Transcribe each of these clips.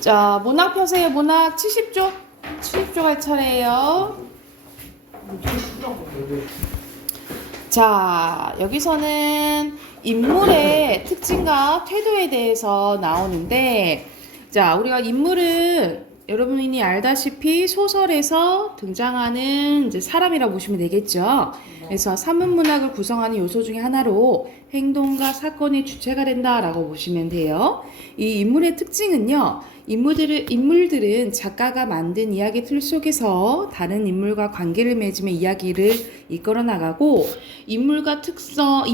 자, 문학 펴세요. 문학 70쪽. 70쪽 할 차례예요. 자, 여기서는 인물의 특징과 태도에 대해서 나오는데, 자, 우리가 인물은 여러분이 알다시피 소설에서 등장하는 이제 사람이라고 보시면 되겠죠. 그래서 산문문학을 구성하는 요소 중에 하나로 행동과 사건의 주체가 된다라고 보시면 돼요. 이 인물의 특징은요, 인물들은 작가가 만든 이야기 틀 속에서 다른 인물과 관계를 맺으며 이야기를 이끌어 나가고, 인물의 특성,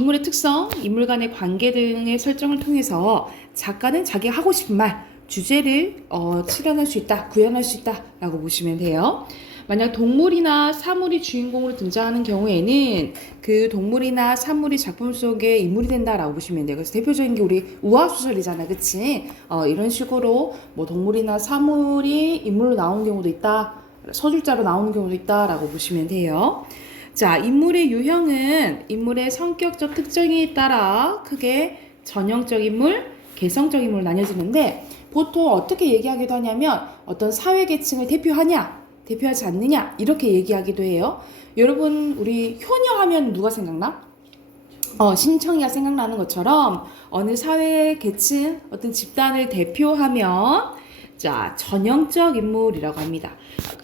인물 간의 관계 등의 설정을 통해서 작가는 자기가 하고 싶은 말, 주제를 실현할 수 있다, 구현할 수 있다 라고 보시면 돼요. 만약 동물이나 사물이 주인공으로 등장하는 경우에는 그 동물이나 사물이 작품 속에 인물이 된다라고 보시면 돼요. 그래서 대표적인 게 우리 우화소설이잖아, 그치? 이런 식으로 뭐 동물이나 사물이 인물로 나오는 경우도 있다, 서술자로 나오는 경우도 있다라고 보시면 돼요. 자, 인물의 유형은 인물의 성격적 특징에 따라 크게 전형적 인물, 개성적 인물로 나뉘어지는데, 보통 어떻게 얘기하기도 하냐면 어떤 사회계층을 대표하지 않느냐 이렇게 얘기하기도 해요. 여러분, 우리 효녀 하면 누가 생각나? 신청이가 생각나는 것처럼 어느 사회계층, 어떤 집단을 대표하면 자, 전형적 인물이라고 합니다.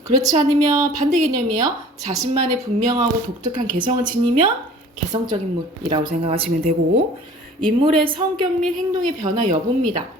그렇지 않으면 반대 개념이에요. 자신만의 분명하고 독특한 개성을 지니면 개성적 인물이라고 생각하시면 되고, 인물의 성격 및 행동의 변화 여부입니다.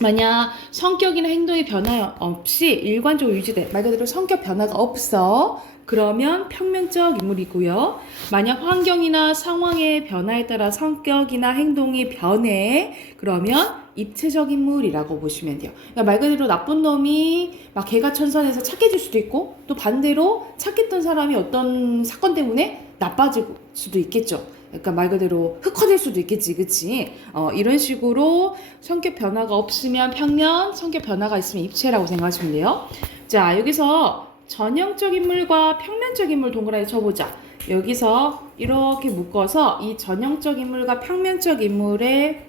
만약 성격이나 행동의 변화 없이 일관적으로 유지돼, 말 그대로 성격 변화가 없어, 그러면 평면적 인물이고요. 만약 환경이나 상황의 변화에 따라 성격이나 행동이 변해, 그러면 입체적 인물이라고 보시면 돼요. 그러니까 말 그대로 나쁜 놈이 막 개가천선해서 착해질 수도 있고, 또 반대로 착했던 사람이 어떤 사건 때문에 나빠질 수도 있겠죠. 그러니까 말 그대로 흑화될 수도 있겠지, 그치? 이런 식으로 성격 변화가 없으면 평면, 성격 변화가 있으면 입체라고 생각하시면 돼요. 자, 여기서 전형적 인물과 평면적 인물 동그라미 쳐보자. 여기서 이렇게 묶어서 이 전형적 인물과 평면적 인물의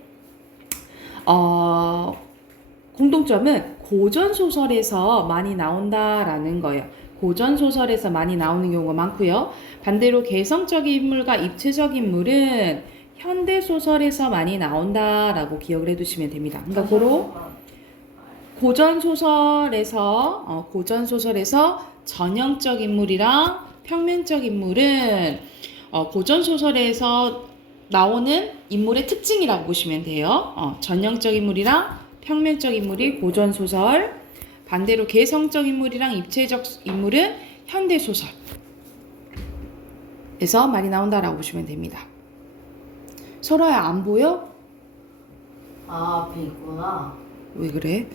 공통점은 고전소설에서 많이 나온다라는 거예요. 고전소설에서 많이 나오는 경우가 많고요. 반대로 개성적 인물과 입체적 인물은 현대소설에서 많이 나온다라고 기억을 해두시면 됩니다. 그러니까 고로 고전소설에서 전형적 인물이랑 평면적 인물은 고전소설에서 나오는 인물의 특징이라고 보시면 돼요. 전형적 인물이랑 평면적 인물이 고전소설, 반대로 개성적 인물이랑 입체적 인물은 현대소설에서 많이 나온다라고 보시면 됩니다. 설아야, 안 보여? 아, 앞에 있구나. 왜 그래?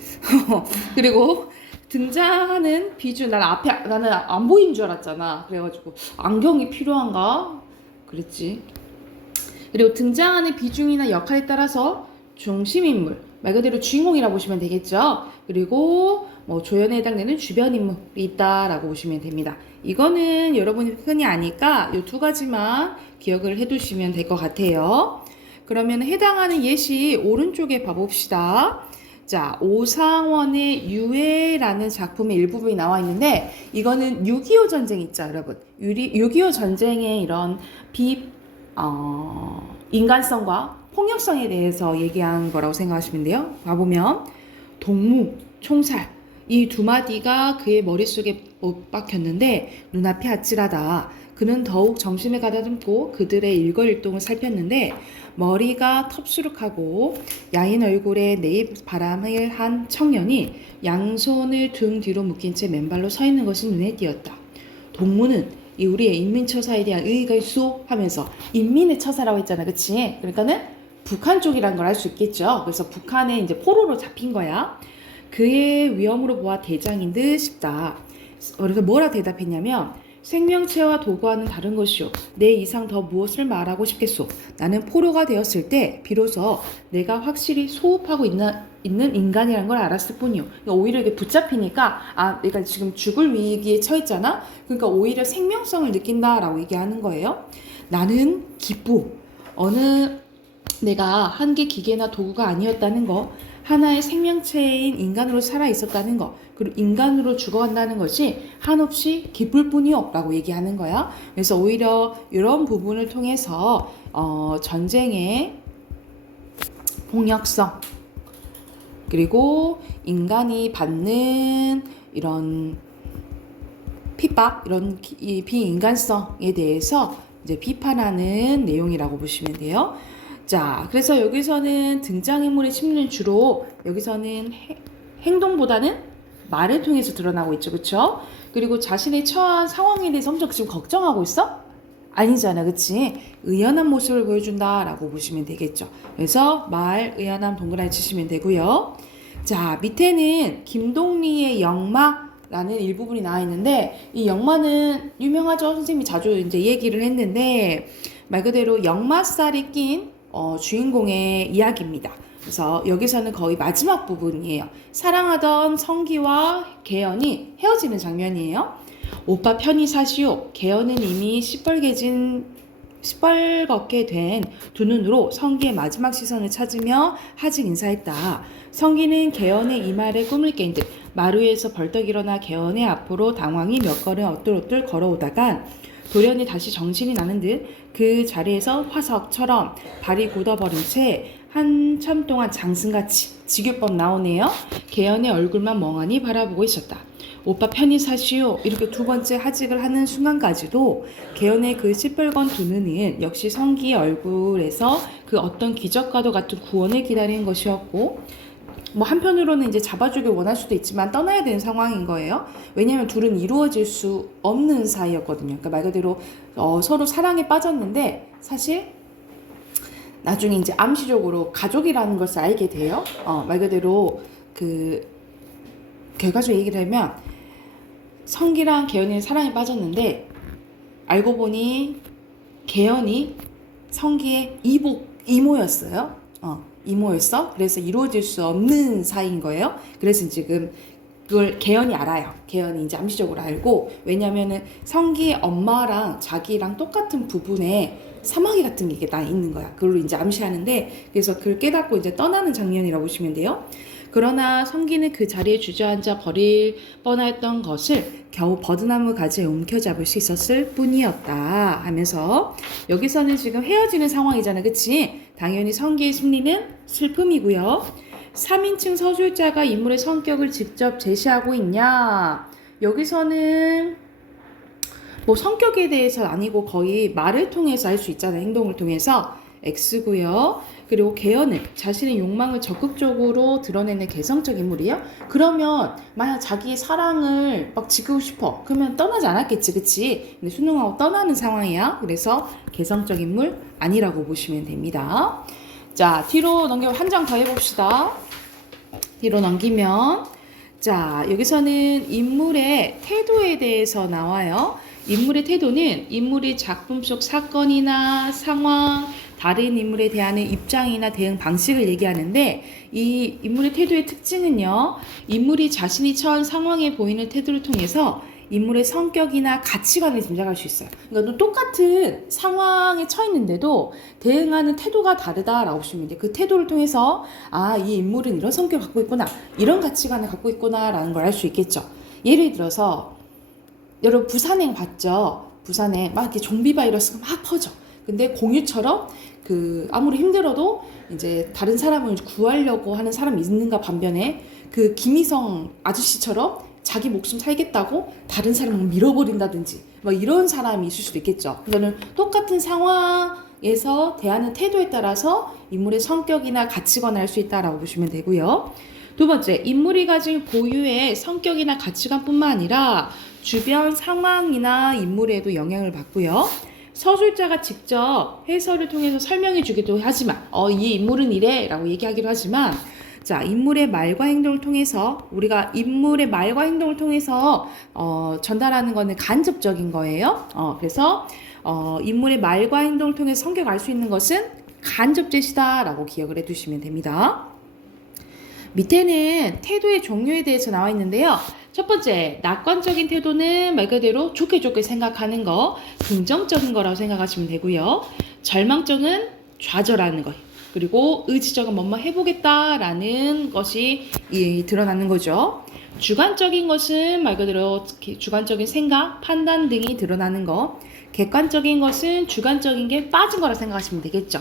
그리고 등장하는 비중, 나는 안 보이는 줄 알았잖아. 그래가지고 안경이 필요한가? 그랬지. 그리고 등장하는 비중이나 역할에 따라서 중심인물, 말 그대로 주인공이라고 보시면 되겠죠. 그리고 뭐 조연에 해당되는 주변 인물이 있다라고 보시면 됩니다. 이거는 여러분이 흔히 아니까 이 두 가지만 기억을 해두시면 될 것 같아요. 그러면 해당하는 예시 오른쪽에 봐봅시다. 자, 오상원의 유해라는 작품의 일부분이 나와 있는데, 이거는 6.25 전쟁 있죠, 여러분. 6.25 전쟁의 이런 인간성과 폭력성에 대해서 얘기한 거라고 생각하시면 돼요. 봐보면 동무, 총살, 이 두 마디가 그의 머릿속에 못 박혔는데 눈앞이 아찔하다. 그는 더욱 정신을 가다듬고 그들의 일거일동을 살폈는데, 머리가 텁수룩하고 야인 얼굴에 네잎 바람을 한 청년이 양손을 등 뒤로 묶인 채 맨발로 서 있는 것이 눈에 띄었다. 동무는 이 우리의 인민처사에 대한 의의가 있소 하면서, 인민의 처사라고 했잖아, 그치? 그러니까는 북한 쪽이란 걸 알 수 있겠죠. 그래서 북한에 이제 포로로 잡힌 거야. 그의 위험으로 보아 대장인 듯 싶다. 그래서 뭐라 대답했냐면, 생명체와 도구와는 다른 것이오. 내 이상 더 무엇을 말하고 싶겠소. 나는 포로가 되었을 때 비로소 내가 확실히 소흡하고 있는 인간이라는 걸 알았을 뿐이오. 그러니까 오히려 이게 붙잡히니까 내가 지금 죽을 위기에 처했잖아. 그러니까 오히려 생명성을 느낀다라고 얘기하는 거예요. 나는 기쁘. 내가 한 개 기계나 도구가 아니었다는 거. 하나의 생명체인 인간으로 살아 있었다는 거, 그리고 인간으로 죽어간다는 것이 한없이 기쁠 뿐이요 라고 얘기하는 거야. 그래서 오히려 이런 부분을 통해서 전쟁의 폭력성, 그리고 인간이 받는 이런 핍박, 이런 이 비인간성에 대해서 이제 비판하는 내용이라고 보시면 돼요. 자, 그래서 여기서는 등장인물의 심리는 주로 여기서는 행동보다는 말을 통해서 드러나고 있죠, 그렇죠? 그리고 자신의 처한 상황에 대해서 엄청 지금 걱정하고 있어? 아니잖아, 그치? 의연한 모습을 보여준다라고 보시면 되겠죠. 그래서 말, 의연함 동그라미 치시면 되고요. 자, 밑에는 김동리의 역마라는 일부분이 나와 있는데, 이 역마는 유명하죠. 선생님이 자주 이제 얘기를 했는데, 말 그대로 역마살이 낀 주인공의 이야기입니다. 그래서 여기서는 거의 마지막 부분이에요. 사랑하던 성기와 개연이 헤어지는 장면이에요. 오빠 편히 사시오. 개연은 이미 시뻘겋게 된 두 눈으로 성기의 마지막 시선을 찾으며 하직 인사했다. 성기는 개연의 이말에 꿈을 깬 듯 마루 위에서 벌떡 일어나 개연의 앞으로 당황히 몇 걸음 어뚤어뚤 걸어오다간 돌연히 다시 정신이 나는 듯 그 자리에서 화석처럼 발이 굳어버린 채 한참 동안 장승같이 직유법 나오네요. 개연의 얼굴만 멍하니 바라보고 있었다. 오빠 편히 사시오. 이렇게 두 번째 하직을 하는 순간까지도 개연의 그 시뻘건 두 눈은 역시 성기의 얼굴에서 그 어떤 기적과도 같은 구원을 기다리는 것이었고, 뭐 한편으로는 이제 잡아주길 원할 수도 있지만 떠나야 되는 상황인 거예요. 왜냐하면 둘은 이루어질 수 없는 사이였거든요. 그러니까 말 그대로 서로 사랑에 빠졌는데 사실 나중에 이제 암시적으로 가족이라는 것을 알게 돼요. 말 그대로 그 결과적으로 얘기를 하면 성기랑 개연이는 사랑에 빠졌는데 알고 보니 개연이 성기의 이모였어요. 이모였어. 그래서 이루어질 수 없는 사이인 거예요. 그래서 지금 그걸 개연이 알아요. 개연이 이제 암시적으로 알고, 왜냐면은 성기의 엄마랑 자기랑 똑같은 부분에 사마귀 같은 게 나 있는 거야. 그걸로 이제 암시하는데, 그래서 그걸 깨닫고 이제 떠나는 장면이라고 보시면 돼요. 그러나 성기는 그 자리에 주저앉아 버릴 뻔했던 것을 겨우 버드나무 가지에 움켜잡을 수 있었을 뿐이었다 하면서, 여기서는 지금 헤어지는 상황이잖아, 그치? 당연히 성기의 심리는 슬픔이고요. 3인칭 서술자가 인물의 성격을 직접 제시하고 있냐? 여기서는 뭐 성격에 대해서 아니고 거의 말을 통해서 할 수 있잖아요. 행동을 통해서. X고요. 그리고 개연은 자신의 욕망을 적극적으로 드러내는 개성적 인물이에요. 그러면 만약 자기의 사랑을 막 지키고 싶어. 그러면 떠나지 않았겠지, 그치? 근데 순응하고 떠나는 상황이야. 그래서 개성적 인물 아니라고 보시면 됩니다. 자, 뒤로 넘겨 한 장 더 해봅시다. 뒤로 넘기면, 자, 여기서는 인물의 태도에 대해서 나와요. 인물의 태도는 인물이 작품 속 사건이나 상황, 다른 인물에 대한 입장이나 대응 방식을 얘기하는데, 이 인물의 태도의 특징은요, 인물이 자신이 처한 상황에 보이는 태도를 통해서 인물의 성격이나 가치관을 짐작할 수 있어요. 그러니까 똑같은 상황에 처했는데도 대응하는 태도가 다르다라고 보시면 돼요. 그 태도를 통해서 이 인물은 이런 성격을 갖고 있구나, 이런 가치관을 갖고 있구나라는 걸 알 수 있겠죠. 예를 들어서 여러분 부산행 봤죠? 부산에 막 이렇게 좀비 바이러스가 막 퍼져. 근데 공유처럼 아무리 힘들어도 이제 다른 사람을 구하려고 하는 사람이 있는가 반면에 그 김희성 아저씨처럼 자기 목숨 살겠다고 다른 사람을 밀어버린다든지 막 이런 사람이 있을 수도 있겠죠. 그거는 똑같은 상황에서 대하는 태도에 따라서 인물의 성격이나 가치관을 알 수 있다라고 보시면 되고요. 두 번째, 인물이 가진 고유의 성격이나 가치관뿐만 아니라 주변 상황이나 인물에도 영향을 받고요. 서술자가 직접 해설을 통해서 설명해 주기도 하지만 이 인물은 이래 라고 얘기하기도 하지만, 자, 인물의 말과 행동을 통해서 우리가 인물의 말과 행동을 통해서 전달하는 거는 간접적인 거예요. 그래서 인물의 말과 행동을 통해서 성격을 알 수 있는 것은 간접 제시다 라고 기억을 해 두시면 됩니다. 밑에는 태도의 종류에 대해서 나와 있는데요. 첫 번째, 낙관적인 태도는 말 그대로 좋게 생각하는 거, 긍정적인 거라고 생각하시면 되고요. 절망적은 좌절하는 거, 그리고 의지적인 뭐뭐 해보겠다라는 것이 드러나는 거죠. 주관적인 것은 말 그대로 주관적인 생각, 판단 등이 드러나는 거. 객관적인 것은 주관적인 게 빠진 거라 생각하시면 되겠죠.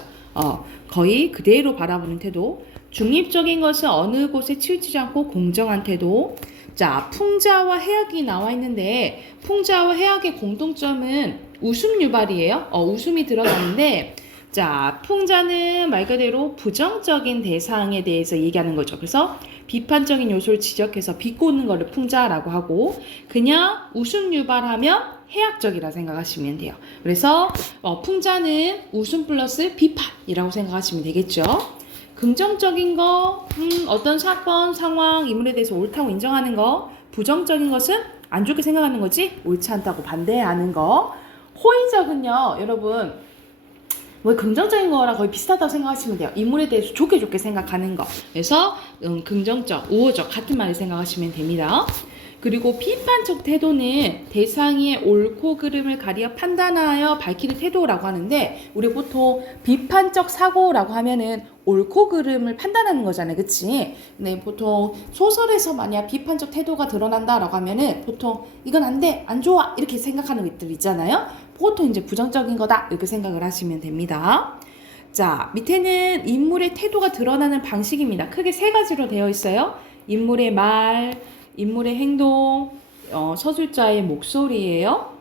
거의 그대로 바라보는 태도. 중립적인 것은 어느 곳에 치우치지 않고 공정한 태도. 자, 풍자와 해악이 나와 있는데 풍자와 해악의 공통점은 웃음 유발이에요. 웃음이 들어가는데 자, 풍자는 말 그대로 부정적인 대상에 대해서 얘기하는 거죠. 그래서 비판적인 요소를 지적해서 비꼬는 거를 풍자라고 하고 그냥 웃음 유발하면 해악적이라 생각하시면 돼요. 그래서 풍자는 웃음 플러스 비판이라고 생각하시면 되겠죠. 긍정적인 거, 어떤 사건, 상황, 인물에 대해서 옳다고 인정하는 거. 부정적인 것은 안 좋게 생각하는 거지 옳지 않다고 반대하는 거. 호의적은요, 여러분 뭐 긍정적인 거랑 거의 비슷하다고 생각하시면 돼요. 인물에 대해서 좋게 생각하는 거. 그래서 긍정적, 우호적 같은 말을 생각하시면 됩니다. 그리고 비판적 태도는 대상의 옳고 그름을 가려 판단하여 밝히는 태도라고 하는데 우리 보통 비판적 사고라고 하면은 옳고 그름을 판단하는 거잖아요. 그치? 근데 보통 소설에서 만약 비판적 태도가 드러난다라고 하면은 보통 이건 안 돼, 안 좋아 이렇게 생각하는 것들 있잖아요. 보통 이제 부정적인 거다 이렇게 생각을 하시면 됩니다. 자, 밑에는 인물의 태도가 드러나는 방식입니다. 크게 세 가지로 되어 있어요. 인물의 말, 인물의 행동, 서술자의 목소리예요.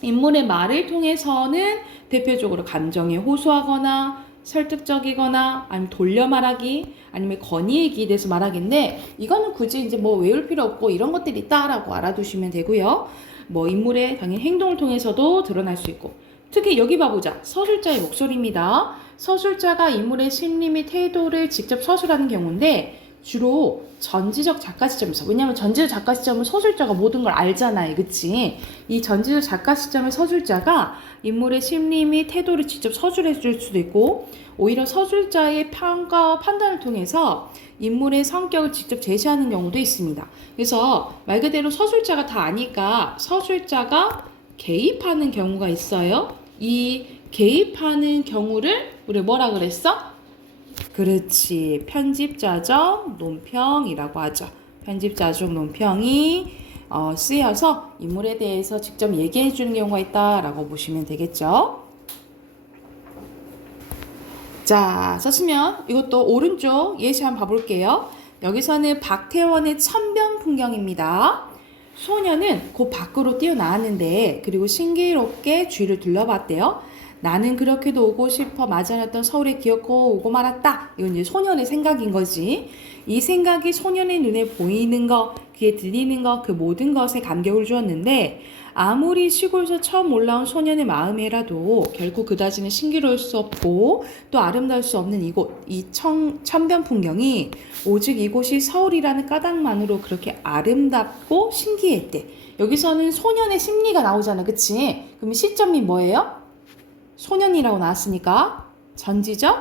인물의 말을 통해서는 대표적으로 감정에 호소하거나 설득적이거나 아니면 돌려 말하기 아니면 권위에 대해서 말하기인데 이거는 굳이 이제 뭐 외울 필요 없고 이런 것들이 있다라고 알아두시면 되고요. 뭐 인물의 당연히 행동을 통해서도 드러날 수 있고 특히 여기 봐보자. 서술자의 목소리입니다. 서술자가 인물의 심리 및 태도를 직접 서술하는 경우인데 주로 전지적 작가 시점에서 왜냐하면 전지적 작가 시점은 서술자가 모든 걸 알잖아요. 그치? 이 전지적 작가 시점의 서술자가 인물의 심리 및 태도를 직접 서술해 줄 수도 있고 오히려 서술자의 평가와 판단을 통해서 인물의 성격을 직접 제시하는 경우도 있습니다. 그래서 말 그대로 서술자가 다 아니까 서술자가 개입하는 경우가 있어요. 이 개입하는 경우를 우리 뭐라 그랬어? 그렇지. 편집자적 논평이라고 하죠. 편집자적 논평이 쓰여서 인물에 대해서 직접 얘기해 주는 경우가 있다라고 보시면 되겠죠. 자, 썼으면 이것도 오른쪽 예시 한번 봐볼게요. 여기서는 박태원의 천변 풍경입니다. 소녀는 곧 밖으로 뛰어나왔는데 그리고 신기롭게 주위를 둘러봤대요. 나는 그렇게도 오고 싶어 마주하였던 서울의 기억고 오고 말았다. 이건 이제 소년의 생각인 거지. 이 생각이 소년의 눈에 보이는 것, 귀에 들리는 것, 그 모든 것에 감격을 주었는데 아무리 시골에서 처음 올라온 소년의 마음에라도 결코 그다지는 신기로울 수 없고 또 아름다울 수 없는 이곳, 이 천변 풍경이 오직 이곳이 서울이라는 까닭만으로 그렇게 아름답고 신기했대. 여기서는 소년의 심리가 나오잖아. 그치? 그럼 시점이 뭐예요? 소년이라고 나왔으니까 전지적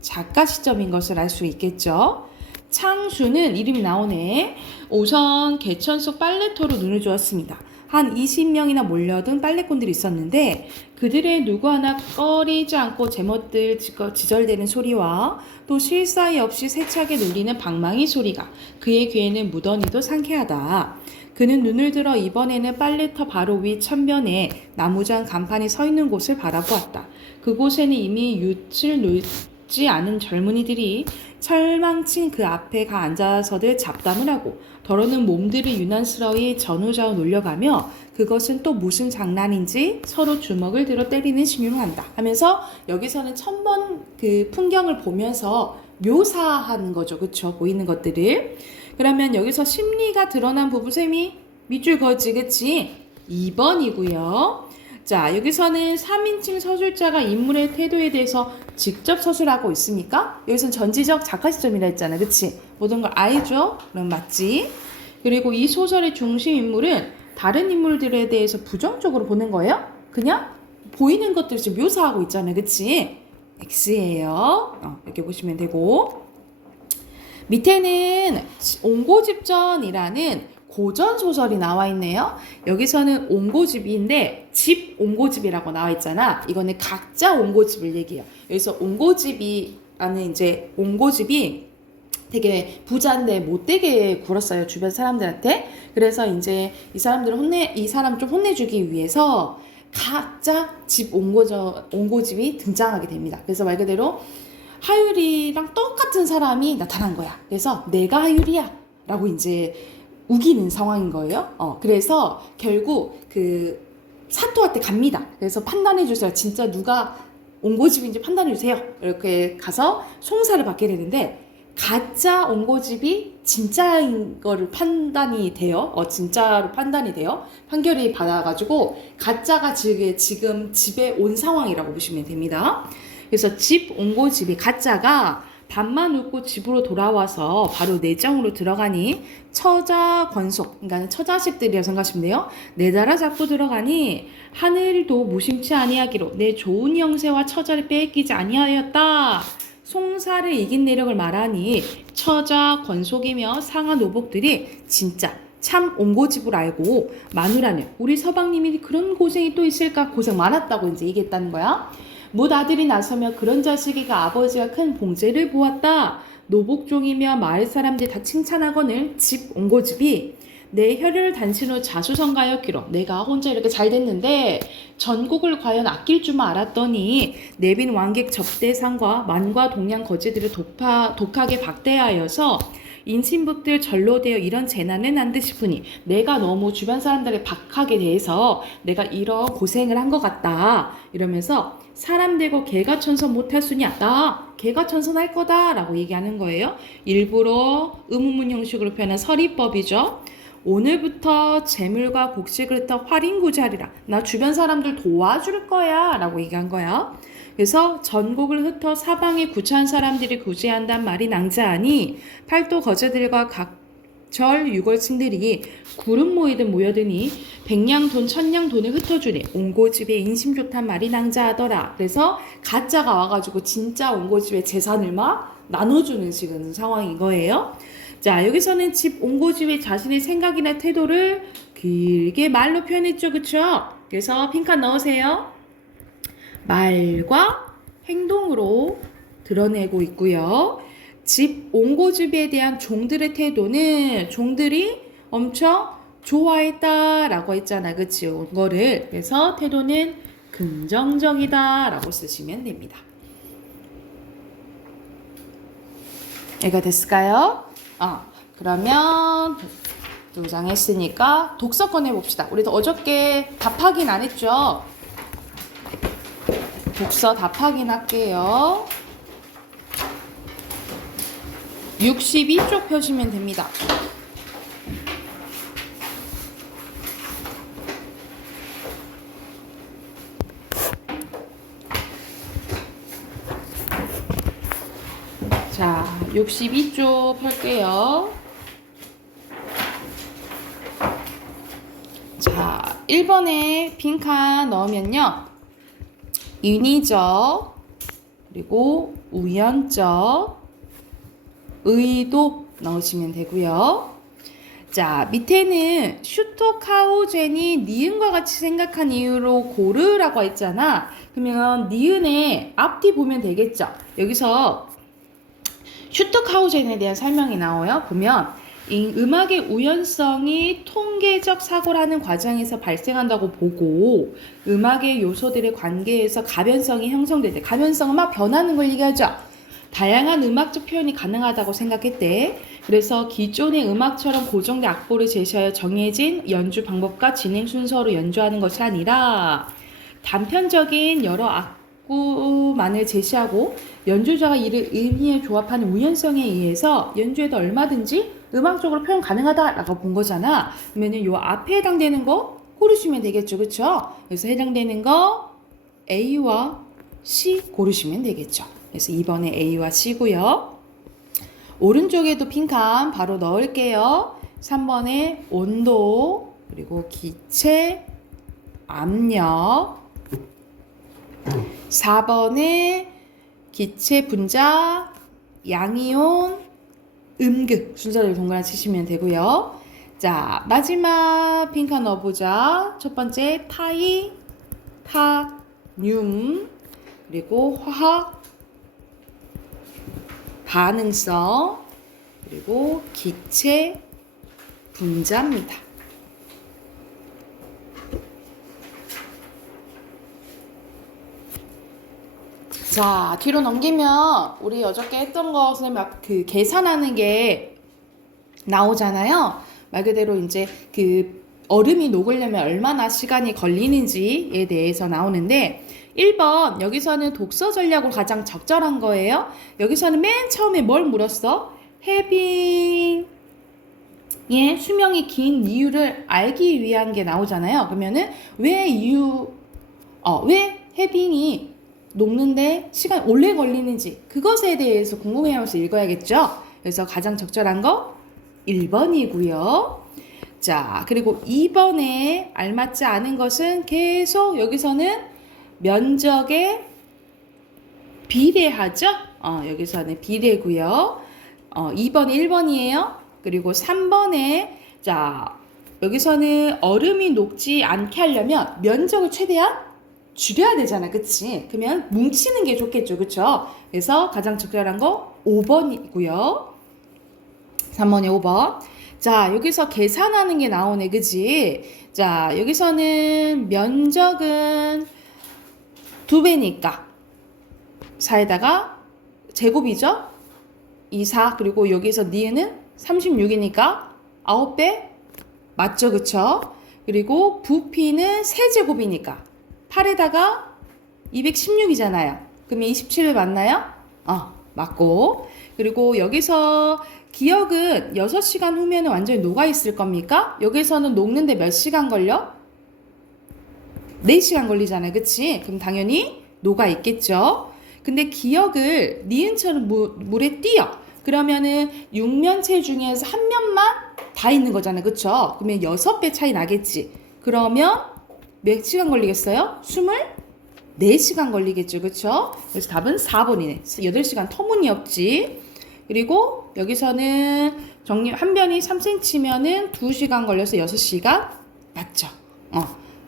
작가 시점인 것을 알 수 있겠죠. 창수는 이름이 나오네. 우선 개천 속 빨래터로 눈을 주었습니다. 한 20명이나 몰려든 빨래꾼들이 있었는데 그들의 누구 하나 꺼리지 않고 제멋들 지절대는 소리와 또 쉴 사이 없이 세차게 눌리는 방망이 소리가 그의 귀에는 묻어니도 상쾌하다. 그는 눈을 들어 이번에는 빨래터 바로 위 천변에 나무장 간판이 서 있는 곳을 바라보았다. 그곳에는 이미 윷을 놓지 않은 젊은이들이 철망친 그 앞에 가 앉아서들 잡담을 하고 더러는 몸들을 유난스러이 전우좌우 놀려가며 그것은 또 무슨 장난인지 서로 주먹을 들어 때리는 신용을 한다 하면서 여기서는 천번 그 풍경을 보면서 묘사하는 거죠. 그쵸? 보이는 것들을. 그러면 여기서 심리가 드러난 부분 셈이 밑줄 그었지. 그치? 2번이고요. 자, 여기서는 3인칭 서술자가 인물의 태도에 대해서 직접 서술하고 있으니까 여기서는 전지적 작가 시점이라 했잖아. 그치? 모든 걸 알죠? 그럼 맞지? 그리고 이 소설의 중심 인물은 다른 인물들에 대해서 부정적으로 보는 거예요? 그냥 보이는 것들을 지금 묘사하고 있잖아요. 그치? X예요. 이렇게 보시면 되고 밑에는 옹고집전이라는 고전 소설이 나와 있네요. 여기서는 옹고집인데 집 옹고집이라고 나와 있잖아. 이거는 각자 옹고집을 얘기해요. 여기서 옹고집이 라는 이제 옹고집이 되게 부자인데 못되게 굴었어요. 주변 사람들한테. 그래서 이제 이 사람 좀 혼내주기 위해서 가짜 집 옹고집이 등장하게 됩니다. 그래서 말 그대로 하율이랑 똑같은 사람이 나타난 거야. 그래서 내가 하율이야 라고 이제 우기는 상황인 거예요. 그래서 결국 그 사토한테 갑니다. 그래서 판단해 주세요. 진짜 누가 옹고집인지 판단해 주세요. 이렇게 가서 송사를 받게 되는데 가짜 옹고집이 진짜인 거를 판단이 돼요. 진짜로 판단이 돼요. 판결이 받아가지고 가짜가 지금 집에 온 상황이라고 보시면 됩니다. 그래서 집 옹고집이 가짜가 밥만 웃고 집으로 돌아와서 바로 내정으로 들어가니 처자 권속, 그러니까 처자식들이라고 생각하시면 돼요. 내달아 잡고 들어가니 하늘도 무심치 아니하기로 내 좋은 영세와 처자를 빼앗기지 아니하였다. 송사를 이긴 내력을 말하니 처자 권속이며 상하 노복들이 진짜 참 옹고집을 알고 마누라는 우리 서방님이 그런 고생이 또 있을까 고생 많았다고 이제 얘기했다는 거야. 못 아들이 나서며 그런 자식이가 아버지가 큰 봉제를 보았다. 노복종이며 마을 사람들이 다 칭찬하거늘 집 옹고집이 내 혈혈 단신으로 자수성가였기로 내가 혼자 이렇게 잘 됐는데 전국을 과연 아낄 줄만 알았더니 내빈 왕객 접대상과 만과 동양 거제들을 독하게 박대하여서 인신북들 절로되어 이런 재난을 난 듯 싶으니 내가 너무 주변 사람들에게 박하게 대해서 내가 이런 고생을 한 것 같다. 이러면서 사람 되고 개가천선 못할 수냐? 나 개가천선할 거다 라고 얘기하는 거예요. 일부러 의문문 형식으로 표현한 서리법이죠. 오늘부터 재물과 곡식을 흩어 활인구자리라. 나 주변 사람들 도와줄 거야 라고 얘기한 거야. 그래서 전곡을 흩어 사방에 구차한 사람들이 구제한단 말이 낭자하니 팔도 거제들과 각절 유골층들이 구름 모이듯 모여드니 백냥 돈 천냥 돈을 흩어주니 옹고집에 인심 좋단 말이 낭자하더라. 그래서 가짜가 와가지고 진짜 옹고집의 재산을 막 나눠주는 지금 상황인 거예요. 자, 여기서는 집 옹고집의 자신의 생각이나 태도를 길게 말로 표현했죠. 그쵸? 그래서 빈칸 넣으세요. 말과 행동으로 드러내고 있고요. 집 옹고집에 대한 종들의 태도는 종들이 엄청 좋아했다라고 했잖아. 그치? 이거를. 그래서 태도는 긍정적이다라고 쓰시면 됩니다. 이해가 됐을까요? 그러면 두 장 했으니까 독서권 해봅시다. 우리도 어저께 답하긴 안 했죠? 독서 답하긴 할게요. 62쪽 펴시면 됩니다. 자, 62쪽 펼게요. 자, 1번에 빈칸 넣으면요. 인위적, 그리고 우연적, 의도 넣으시면 되고요. 자, 밑에는 슈토카우젠이 니은과 같이 생각한 이유로 고르라고 했잖아. 그러면 니은의 앞뒤 보면 되겠죠. 여기서 슈토카우젠에 대한 설명이 나와요. 보면 이 음악의 우연성이 통계적 사고라는 과정에서 발생한다고 보고 음악의 요소들의 관계에서 가변성이 형성될 때 가변성은 막 변하는 걸 얘기하죠. 다양한 음악적 표현이 가능하다고 생각했대. 그래서 기존의 음악처럼 고정된 악보를 제시하여 정해진 연주 방법과 진행 순서로 연주하는 것이 아니라 단편적인 여러 악구만을 제시하고 연주자가 이를 의미에 조합하는 우연성에 의해서 연주에도 얼마든지 음악적으로 표현 가능하다라고 본 거잖아. 그러면 요 앞에 해당되는 거 고르시면 되겠죠. 그쵸? 그래서 해당되는 거 A와 C 고르시면 되겠죠. 그래서 2번에 A와 C고요. 오른쪽에도 빈칸 바로 넣을게요. 3번에 온도, 그리고 기체, 압력. 4번에 기체 분자, 양이온, 음극 순서를 동그라미 치시면 되고요. 자, 마지막 빈칸 넣어보자. 첫 번째 타이, 타뇽, 그리고 화학, 반응성, 그리고 기체 분자입니다. 자, 뒤로 넘기면 우리 어저께 했던 것을 막 그 계산하는 게 나오잖아요. 말 그대로 이제 그 얼음이 녹으려면 얼마나 시간이 걸리는지에 대해서 나오는데 1번 여기서는 독서 전략으로 가장 적절한 거예요. 여기서는 맨 처음에 뭘 물었어? 해빙 의 수명이 긴 이유를 알기 위한 게 나오잖아요. 그러면은 왜 해빙이 녹는데 시간 오래 걸리는지 그것에 대해서 궁금해하면서 읽어야겠죠. 그래서 가장 적절한 거 1번이고요. 자, 그리고 2번에 알맞지 않은 것은 계속 여기서는 면적에 비례하죠. 여기서는 비례고요. 2번이 1번이에요. 그리고 3번에 자, 여기서는 얼음이 녹지 않게 하려면 면적을 최대한 줄여야 되잖아. 그치? 그러면 뭉치는 게 좋겠죠. 그쵸? 그래서 가장 적절한 거 5번이고요. 3번에 5번. 자, 여기서 계산하는 게 나오네. 그치? 자, 여기서는 면적은 2배니까 4에다가 제곱이죠? 2, 4. 그리고 여기서 니은은 36이니까 9배 맞죠? 그쵸? 그리고 부피는 세제곱이니까 8에다가 216이잖아요. 그러면 27 맞나요? 맞고. 그리고 여기서 기억은 6시간 후면은 완전히 녹아있을 겁니까? 여기서는 녹는데 몇 시간 걸려? 4시간 걸리잖아요. 그치? 그럼 당연히 녹아있겠죠? 근데 기억을 니은처럼 물에 띄어. 그러면은 6면체 중에서 한 면만 다 있는 거잖아요. 그쵸? 그러면 6배 차이 나겠지. 그러면 몇 시간 걸리겠어요? 24시간 걸리겠죠. 그쵸? 그래서 답은 4번이네. 8시간 터무니없지. 그리고 여기서는 한 변이 3cm면은 2시간 걸려서 6시간 맞죠?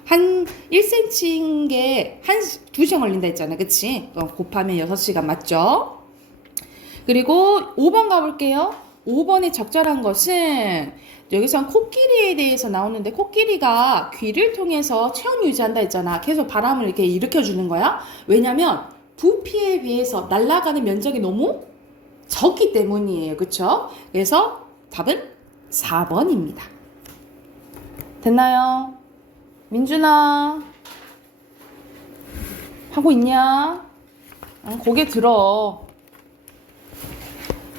한 1cm인 게 2시간 걸린다 했잖아. 그치? 곱하면 6시간 맞죠? 그리고 5번 가볼게요. 5번에 적절한 것은 여기선 코끼리에 대해서 나오는데 코끼리가 귀를 통해서 체온 유지한다 했잖아. 계속 바람을 이렇게 일으켜주는 거야. 왜냐면 부피에 비해서 날아가는 면적이 너무 적기 때문이에요. 그쵸? 그래서 답은 4번입니다. 됐나요? 민준아 하고 있냐? 고개 들어.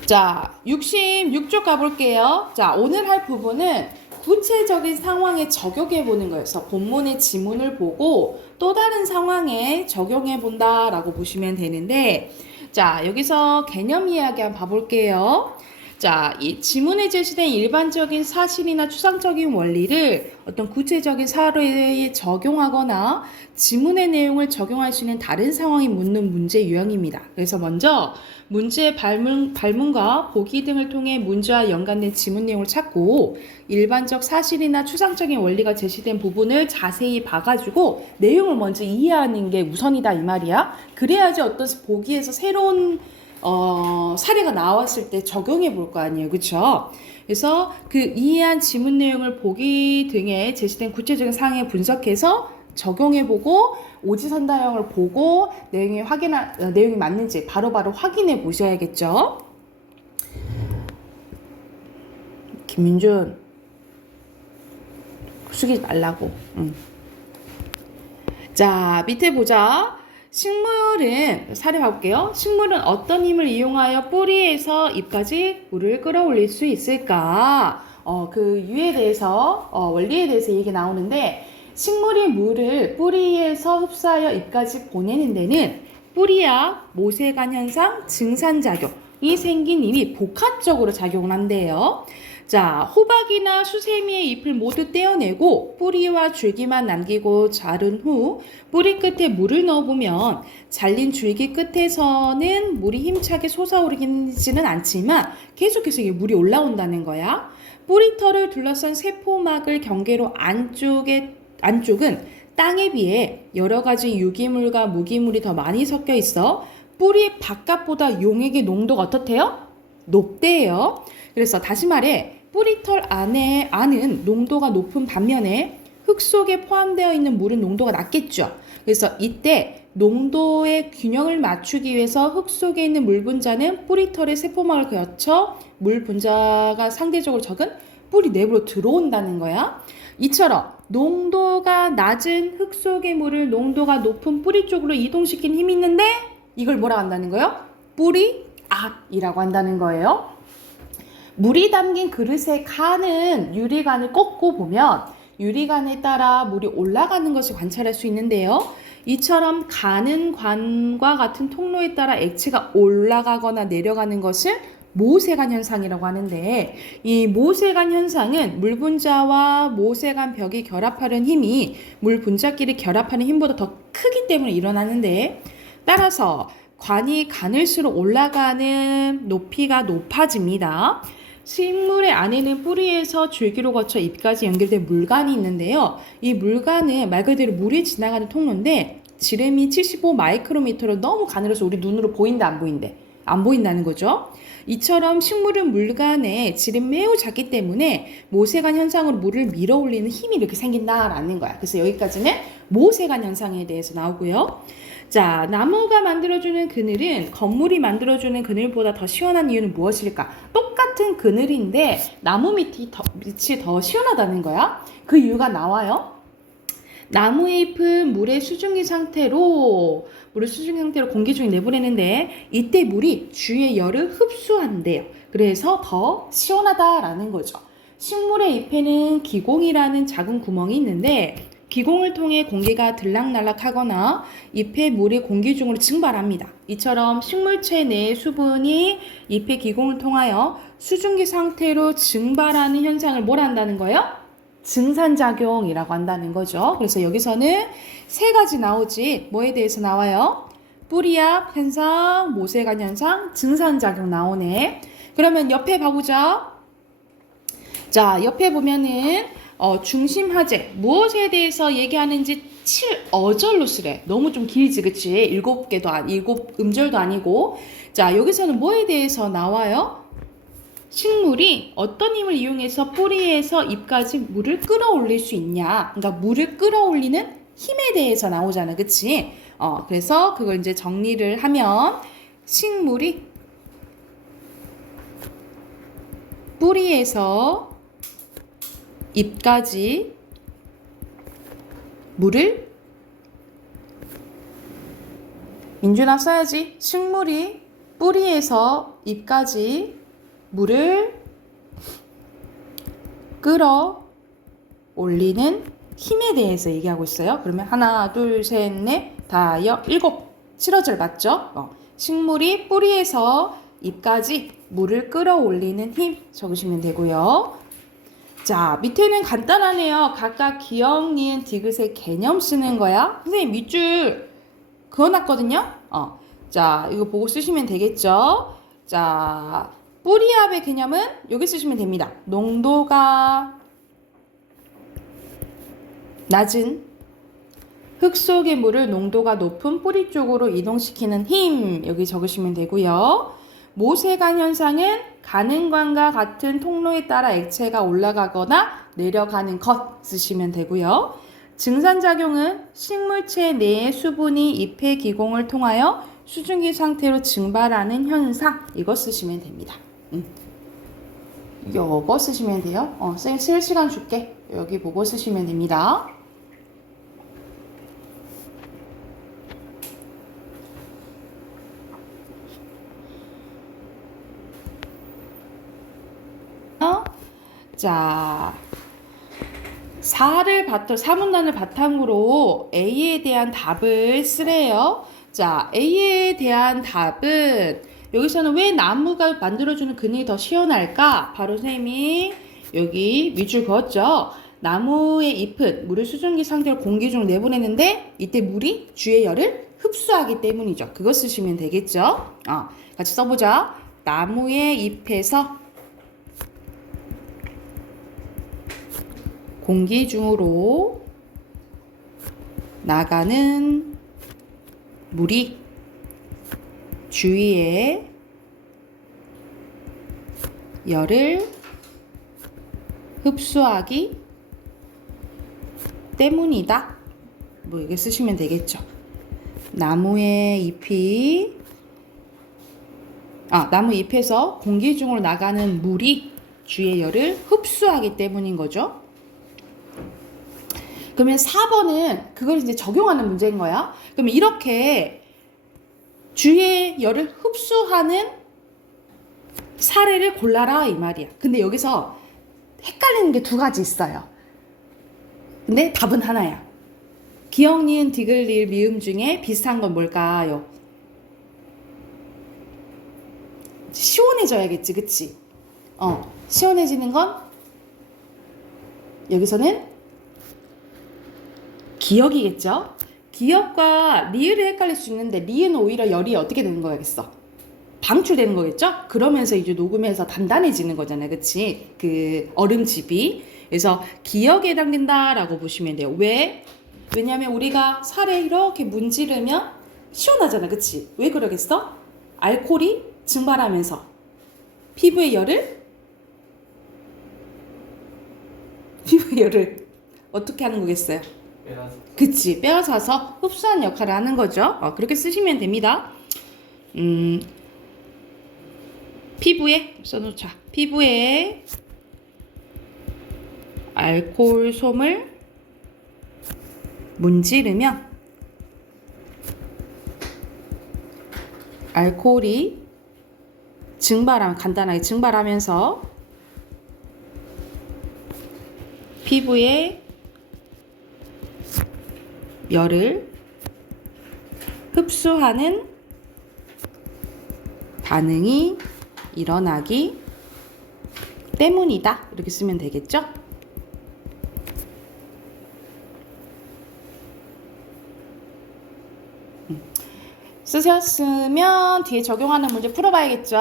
자, 66쪽 가볼게요. 자, 오늘 할 부분은 구체적인 상황에 적용해 보는 거여서 본문의 지문을 보고 또 다른 상황에 적용해 본다라고 보시면 되는데, 자, 여기서 개념 이야기 한번 봐볼게요. 자, 이 지문에 제시된 일반적인 사실이나 추상적인 원리를 어떤 구체적인 사례에 적용하거나 지문의 내용을 적용할 수 있는 다른 상황에 묻는 문제 유형입니다. 그래서 먼저 문제의 발문과 보기 등을 통해 문제와 연관된 지문 내용을 찾고 일반적 사실이나 추상적인 원리가 제시된 부분을 자세히 봐가지고 내용을 먼저 이해하는 게 우선이다 이 말이야. 그래야지 어떤 보기에서 새로운 사례가 나왔을 때 적용해 볼 거 아니에요. 그쵸? 그래서 그 이해한 지문 내용을 보기 등에 제시된 구체적인 상황에 분석해서 적용해보고 오지선다형을 보고 내용이 맞는지 바로바로 확인해 보셔야겠죠. 김민준 숙이지 말라고. 자, 밑에 보자. 식물은 사례 봐볼게요. 식물은 어떤 힘을 이용하여 뿌리에서 잎까지 물을 끌어올릴 수 있을까? 그 유에 대해서 원리에 대해서 얘기 나오는데 식물이 물을 뿌리에서 흡수하여 잎까지 보내는 데는 뿌리와 모세관 현상, 증산작용이 생긴 잎이 복합적으로 작용을 한대요. 자, 호박이나 수세미의 잎을 모두 떼어내고 뿌리와 줄기만 남기고 자른 후 뿌리 끝에 물을 넣어보면 잘린 줄기 끝에서는 물이 힘차게 솟아오르지는 않지만 계속해서 이게 물이 올라온다는 거야. 뿌리털을 둘러싼 세포막을 경계로 안쪽은 땅에 비해 여러 가지 유기물과 무기물이 더 많이 섞여 있어 뿌리 바깥보다 용액의 농도가 어떻대요? 높대요. 그래서 다시 말해 뿌리털 안은 농도가 높은 반면에 흙 속에 포함되어 있는 물은 농도가 낮겠죠. 그래서 이때 농도의 균형을 맞추기 위해서 흙 속에 있는 물 분자는 뿌리털의 세포막을 거쳐 물 분자가 상대적으로 적은 뿌리 내부로 들어온다는 거야. 이처럼 농도가 낮은 흙 속의 물을 농도가 높은 뿌리 쪽으로 이동시키는 힘이 있는데 이걸 뭐라고 한다는 거예요? 뿌리압이라고 한다는 거예요. 물이 담긴 그릇의 간은 유리관을 꺾고 보면 유리관에 따라 물이 올라가는 것을 관찰할 수 있는데요. 이처럼 가는 관과 같은 통로에 따라 액체가 올라가거나 내려가는 것을 모세관 현상이라고 하는데 이 모세관 현상은 물 분자와 모세관 벽이 결합하는 힘이 물 분자끼리 결합하는 힘보다 더 크기 때문에 일어나는데 따라서 관이 가늘수록 올라가는 높이가 높아집니다. 식물의 안에는 뿌리에서 줄기로 거쳐 잎까지 연결된 물관이 있는데요. 이 물관은 말 그대로 물이 지나가는 통로인데 지름이 75 마이크로미터로 너무 가늘어서 우리 눈으로 보인다 안 보인대? 안 보인다는 거죠. 이처럼 식물은 물관에 지름이 매우 작기 때문에 모세관 현상으로 물을 밀어 올리는 힘이 이렇게 생긴다라는 거야. 그래서 여기까지는 모세관 현상에 대해서 나오고요. 자, 나무가 만들어주는 그늘은 건물이 만들어주는 그늘보다 더 시원한 이유는 무엇일까? 똑같은 그늘인데 나무 밑이 더 시원하다는 거야. 그 이유가 나와요. 나무의 잎은 물의 수증기 상태로 공기 중에 내보내는데 이때 물이 주위의 열을 흡수한대요. 그래서 더 시원하다라는 거죠. 식물의 잎에는 기공이라는 작은 구멍이 있는데 기공을 통해 공기가 들락날락하거나 잎의 물이 공기 중으로 증발합니다. 이처럼 식물체 내의 수분이 잎의 기공을 통하여 수증기 상태로 증발하는 현상을 뭐라 한다는 거예요? 증산작용이라고 한다는 거죠. 그래서 여기서는 세 가지 나오지 뭐에 대해서 나와요? 뿌리압 현상, 모세관 현상, 증산작용 나오네. 그러면 옆에 봐보자. 자, 옆에 보면은 중심화제 무엇에 대해서 얘기하는지 7어절로 쓰래. 너무 좀 길지, 그치? 7 음절도 아니고. 자, 여기서는 뭐에 대해서 나와요? 식물이 어떤 힘을 이용해서 뿌리에서 잎까지 물을 끌어올릴 수 있냐. 그러니까 물을 끌어올리는 힘에 대해서 나오잖아, 그치? 그래서 그걸 이제 정리를 하면 식물이 뿌리에서 잎까지 물을 민준아 써야지. 식물이 뿌리에서 잎까지 물을 끌어올리는 힘에 대해서 얘기하고 있어요. 그러면 하나, 둘, 셋, 넷, 다, 7, 7어절 맞죠? 식물이 뿌리에서 잎까지 물을 끌어올리는 힘 적으시면 되고요. 자, 밑에는 간단하네요. 각각 기역, 니은, 디귿의 개념 쓰는 거야. 선생님 밑줄 그어놨거든요. 자, 이거 보고 쓰시면 되겠죠. 자, 뿌리압의 개념은 여기 쓰시면 됩니다. 농도가 낮은 흙 속의 물을 농도가 높은 뿌리 쪽으로 이동시키는 힘 여기 적으시면 되고요. 모세관 현상은 가는 관과 같은 통로에 따라 액체가 올라가거나 내려가는 것 쓰시면 되고요. 증산작용은 식물체 내의 수분이 잎의 기공을 통하여 수증기 상태로 증발하는 현상 이거 쓰시면 됩니다. 이거 쓰시면 돼요. 쌤 쓸 시간 줄게. 여기 보고 쓰시면 됩니다. 자, 사문단을 바탕으로 A에 대한 답을 쓰래요. 자, A에 대한 답은 여기서는 왜 나무가 만들어주는 그늘이 더 시원할까? 바로 쌤이 여기 밑줄 그었죠. 나무의 잎은 물을 수증기 상태로 공기 중으로 내보내는데 이때 물이 주의 열을 흡수하기 때문이죠. 그거 쓰시면 되겠죠. 같이 써보자. 나무의 잎에서 공기 중으로 나가는 물이 주위에 열을 흡수하기 때문이다. 뭐 이게 쓰시면 되겠죠. 나무의 잎이 나무 잎에서 공기 중으로 나가는 물이 주위의 열을 흡수하기 때문인 거죠. 그러면 4번은 그걸 이제 적용하는 문제인 거야. 그러면 이렇게 주위의 열을 흡수하는 사례를 골라라 이 말이야. 근데 여기서 헷갈리는 게 두 가지 있어요. 근데 답은 하나야. 기역, 니은, 디귿, 리을, 미음 중에 비슷한 건 뭘까요? 시원해져야겠지, 그치? 시원해지는 건 여기서는 기역이겠죠? 기역과 리을을 헷갈릴 수 있는데 리은 오히려 열이 어떻게 되는 거겠어? 방출되는 거겠죠? 그러면서 이제 녹으면서 단단해지는 거잖아요, 그치? 그 얼음집이. 그래서 기역에 해당된다라고 보시면 돼요. 왜? 왜냐하면 우리가 살에 이렇게 문지르면 시원하잖아, 그치? 왜 그러겠어? 알코올이 증발하면서 피부의 열을 어떻게 하는 거겠어요? 그치, 빼앗아서 흡수하는 역할을 하는 거죠. 그렇게 쓰시면 됩니다. 피부에 써놓자. 피부에 알코올 솜을 문지르면 알코올이 간단하게 증발하면서 피부에 열을 흡수하는 반응이 일어나기 때문이다. 이렇게 쓰면 되겠죠? 쓰셨으면 뒤에 적용하는 문제 풀어봐야겠죠?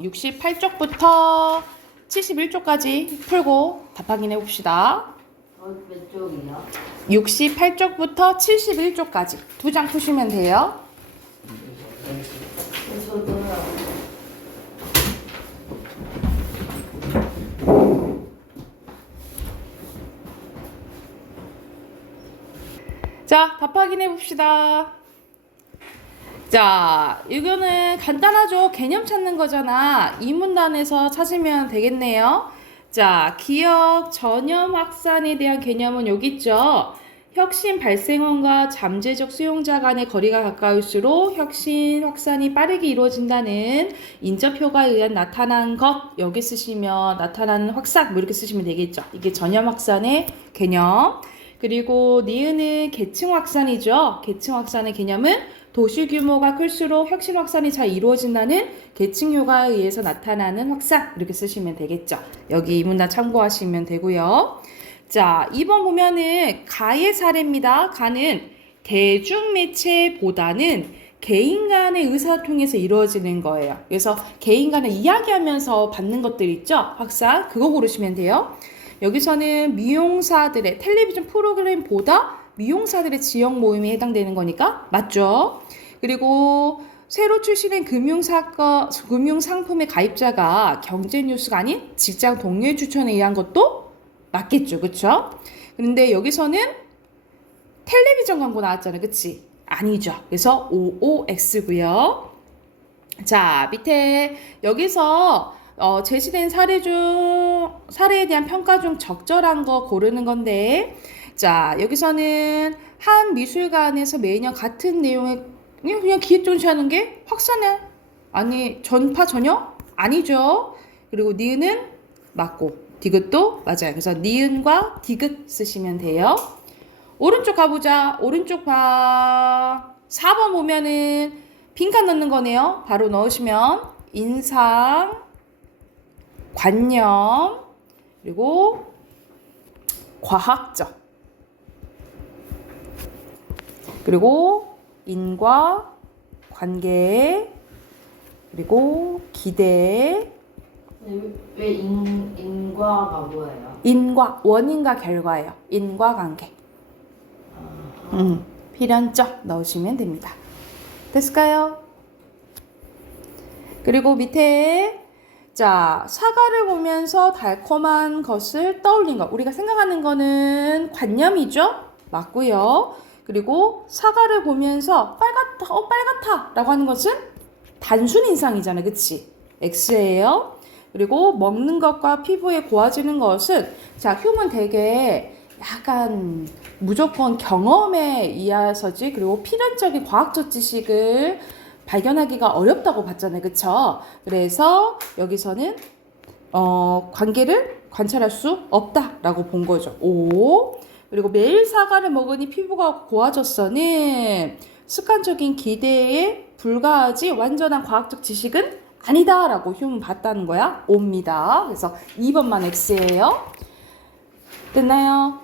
68쪽부터 71쪽까지 풀고 답 확인해 봅시다. 몇 쪽이야? 68쪽부터 71쪽까지 두 장 푸시면 돼요. 저도요. 자, 답 확인해 봅시다. 자, 이거는 간단하죠. 개념 찾는 거잖아. 이 문단에서 찾으면 되겠네요. 자, 기억 전염 확산에 대한 개념은 여기 있죠. 혁신 발생원과 잠재적 수용자 간의 거리가 가까울수록 혁신 확산이 빠르게 이루어진다는 인접 효과에 의한 나타난 것. 여기 쓰시면 나타나는 확산 뭐 이렇게 쓰시면 되겠죠. 이게 전염 확산의 개념. 그리고 니은은 계층 확산이죠. 계층 확산의 개념은 도시 규모가 클수록 혁신 확산이 잘 이루어진다는 계층 효과에 의해서 나타나는 확산 이렇게 쓰시면 되겠죠. 여기 이 문단 참고하시면 되고요. 자, 2번 보면은 가의 사례입니다. 가는 대중매체보다는 개인 간의 의사통해서 이루어지는 거예요. 그래서 개인 간을 이야기하면서 받는 것들 있죠. 확산 그거 고르시면 돼요. 여기서는 미용사들의 텔레비전 프로그램보다 미용사들의 지역 모임에 해당되는 거니까 맞죠? 그리고 새로 출시된 금융상품의 가입자가 경제뉴스가 아닌 직장 동료의 추천에 의한 것도 맞겠죠, 그쵸? 그런데 여기서는 텔레비전 광고 나왔잖아요, 그치? 아니죠. 그래서 OOX고요. 자, 밑에 여기서 제시된 사례에 대한 평가 중 적절한 거 고르는 건데, 자, 여기서는 한 미술관에서 매년 같은 내용의 그냥 기획 전시하는 게 확산해? 아니, 전파 전혀? 아니죠. 그리고 니은은 맞고, 디귿도 맞아요. 그래서 니은과 디귿 쓰시면 돼요. 오른쪽 가보자. 오른쪽 봐. 4번 보면은 빈칸 넣는 거네요. 바로 넣으시면 인상, 관념, 그리고 과학적, 그리고 인과 관계, 그리고 기대. 왜 인과가 뭐예요? 인과, 원인과 결과예요. 인과 관계. 필연적 넣으시면 됩니다. 됐을까요? 그리고 밑에 자, 사과를 보면서 달콤한 것을 떠올린 것. 우리가 생각하는 거는 관념이죠? 맞고요. 그리고 사과를 보면서 빨갛다 라고 하는 것은 단순 인상이잖아. 그치? X예요. 그리고 먹는 것과 피부에 고와지는 것은 자, 휴문 되게 약간 무조건 경험에 의해서지 그리고 필연적인 과학적 지식을 발견하기가 어렵다고 봤잖아요. 그쵸? 그래서 여기서는 관계를 관찰할 수 없다라고 본 거죠. 오. 그리고 매일 사과를 먹으니 피부가 고와졌어는 습관적인 기대에 불과하지 완전한 과학적 지식은 아니다라고 휴문 봤다는 거야. O입니다. 그래서 2번만 X예요. 됐나요?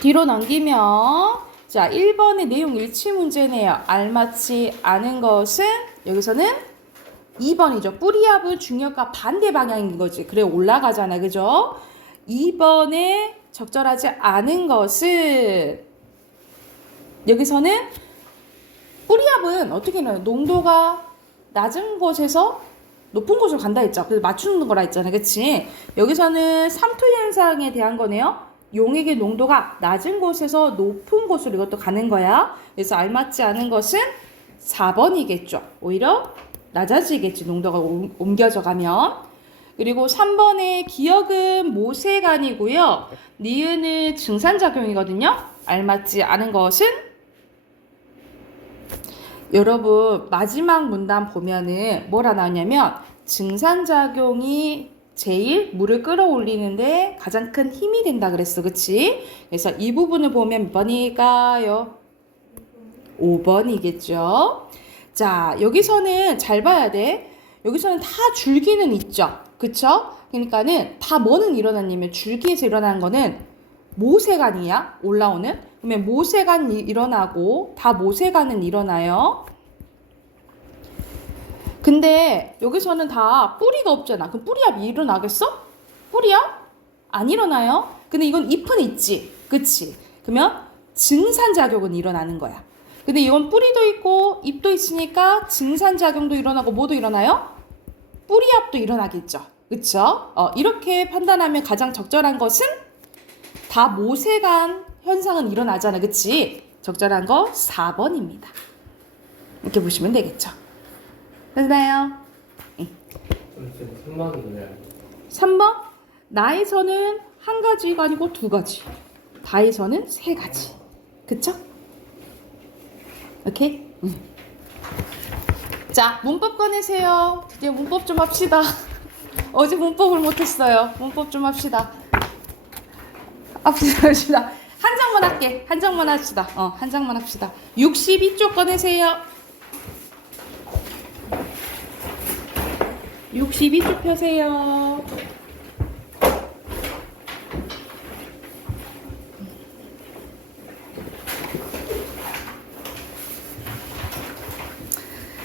뒤로 넘기면 자, 1번의 내용 일치 문제네요. 알맞지 않은 것은 여기서는 2번이죠. 뿌리압은 중력과 반대 방향인 거지. 그래 올라가잖아. 그죠? 2번에 적절하지 않은 것은 여기서는 뿌리압은 어떻게 해요? 농도가 낮은 곳에서 높은 곳으로 간다 했죠. 그래서 맞추는 거라 했잖아요. 그치? 여기서는 삼투 현상에 대한 거네요. 용액의 농도가 낮은 곳에서 높은 곳으로 이것도 가는 거야. 그래서 알맞지 않은 것은 4번이겠죠. 오히려 낮아지겠지. 농도가 옮겨져 가면. 그리고 3번의 기억은 모세간이고요. 니은은 증산작용이거든요. 알맞지 않은 것은 여러분 마지막 문단 보면은 뭐라 나오냐면 증산작용이 제일 물을 끌어올리는데 가장 큰 힘이 된다 그랬어. 그치? 그래서 이 부분을 보면 몇 번일까요? 5번이겠죠. 자, 여기서는 잘 봐야 돼. 여기서는 다 줄기는 있죠. 그쵸? 그러니까는 다 뭐는 일어났냐면 줄기에서 일어나는 거는 모세간이야. 올라오는. 그러면 모세간이 일어나고 다 모세간은 일어나요. 근데 여기서는 다 뿌리가 없잖아. 그럼 뿌리압이 일어나겠어? 뿌리압? 안 일어나요. 근데 이건 잎은 있지. 그치? 그러면 증산작용은 일어나는 거야. 근데 이건 뿌리도 있고 잎도 있으니까 증산작용도 일어나고 뭐도 일어나요? 뿌리압도 일어나겠죠. 그쵸? 이렇게 판단하면 가장 적절한 것은 다 모세간 현상은 일어나잖아. 그치? 적절한 거 4번입니다. 이렇게 보시면 되겠죠. 됐나요? 3번이네요. 3번 나에서는 한 가지가 아니고 두 가지, 다에서는 세 가지. 그쵸? 오케이? 자, 문법 꺼내세요. 드디어 문법 좀 합시다. 어제 문법을 못했어요. 문법 좀 합시다. 합시다. 한 장만 할게. 한 장만 합시다. 한 장만 합시다. 62쪽 꺼내세요. 62쪽 펴세요.